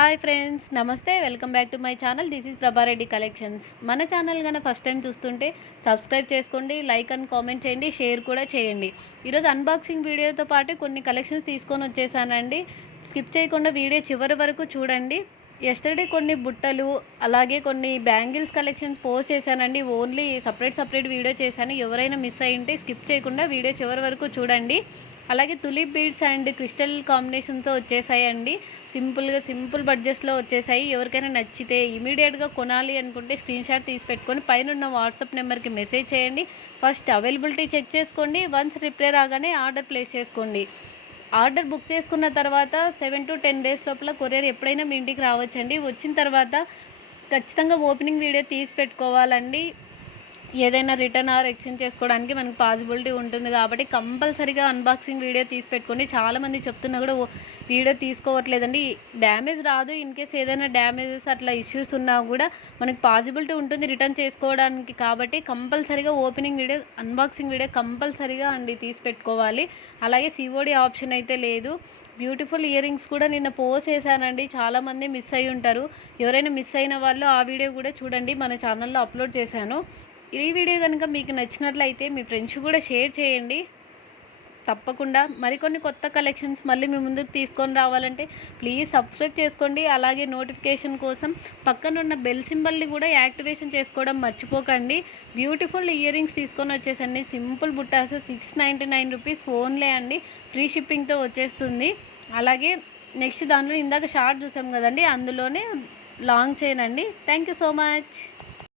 Hi friends, నమస్తే. Welcome back to my channel. This is Prabha Reddy collections. మన channel కన్నా first time చూస్తుంటే subscribe చేసుకోండి, లైక్ అండ్ కామెంట్ చేయండి, షేర్ కూడా చేయండి. ఈరోజు అన్బాక్సింగ్ వీడియోతో పాటు కొన్ని కలెక్షన్స్ తీసుకొని వచ్చేసానండి. స్కిప్ చేయకుండా వీడియో చివరి వరకు చూడండి. ఎస్టర్డే కొన్ని బుట్టలు, అలాగే కొన్ని బ్యాంగిల్స్ కలెక్షన్స్ పోస్ట్ చేశానండి. ఓన్లీ సపరేట్ వీడియో చేశాను. ఎవరైనా మిస్ అయ్యింటే స్కిప్ చేయకుండా వీడియో చివరి వరకు చూడండి. అలాగే తులిప్ బీడ్స్ అండ్ క్రిస్టల్ కాంబినేషన్తో వచ్చేసాయండి. సింపుల్ బడ్జెట్స్లో వచ్చేసాయి. ఎవరికైనా నచ్చితే ఇమీడియట్గా కొనాలి అనుకుంటే స్క్రీన్ షాట్ తీసి పెట్టుకొని పైన ఉన్న వాట్సాప్ నెంబర్కి మెసేజ్ చేయండి. ఫస్ట్ అవైలబిలిటీ చెక్ చేసుకోండి. వన్స్ రిప్లై రాగానే ఆర్డర్ ప్లేస్ చేసుకోండి. ఆర్డర్ బుక్ చేసుకున్న తర్వాత 7 to 10 డేస్ లోపల కొరియర్ ఎప్పుడైనా మీ ఇంటికి రావచ్చండి. వచ్చిన తర్వాత ఖచ్చితంగా ఓపెనింగ్ వీడియో తీసి పెట్టుకోవాలండి. ఏదైనా రిటర్న్ ఆర్ ఎక్స్చేంజ్ చేసుకోవడానికి మనకు పాసిబిలిటీ ఉంటుంది కాబట్టి కంపల్సరీగా అన్బాక్సింగ్ వీడియో తీసి పెట్టుకోండి. చాలామంది చెప్తున్నా కూడా వీడియో తీసుకోవట్లేదండి. డ్యామేజ్ రాదు. ఇన్ కేస్ ఏదైనా డ్యామేజెస్ అట్లా ఇష్యూస్ ఉన్నా కూడా మనకు పాసిబిలిటీ ఉంటుంది రిటర్న్ చేసుకోవడానికి. కాబట్టి కంపల్సరీగా ఓపెనింగ్ వీడియో, అన్బాక్సింగ్ వీడియో కంపల్సరీగా తీసి పెట్టుకోవాలి. అలాగే సిఓడి ఆప్షన్ అయితే లేదు. బ్యూటిఫుల్ ఇయర్ రింగ్స్ కూడా నిన్న పోస్ట్ చేశానండి. చాలామంది మిస్ అయ్యి ఉంటారు. ఎవరైనా మిస్ అయిన వాళ్ళు ఆ వీడియో కూడా చూడండి, మన ఛానల్లో అప్లోడ్ చేశాను. ఈ వీడియో కనుక మీకు నచ్చినట్లయితే మీ ఫ్రెండ్స్ కూడా షేర్ చేయండి. తప్పకుండా మరికొన్ని కొత్త కలెక్షన్స్ మళ్ళీ మీ ముందుకు తీసుకొని రావాలంటే ప్లీజ్ సబ్స్క్రైబ్ చేసుకోండి. అలాగే నోటిఫికేషన్ కోసం పక్కనున్న బెల్ సింబల్ని కూడా యాక్టివేషన్ చేసుకోవడం మర్చిపోకండి. బ్యూటిఫుల్ ఇయర్ రింగ్స్ తీసుకొని వచ్చేసండి. సింపుల్ బుట్టాస్ 699 రూపీస్ ఓన్లే అండి. ఫ్రీ షిప్పింగ్తో వచ్చేస్తుంది. అలాగే నెక్స్ట్ దానిలో ఇందాక షార్ట్ చూసాం కదండి, అందులోనే లాంగ్ చైన్ అండి. Thank you so much.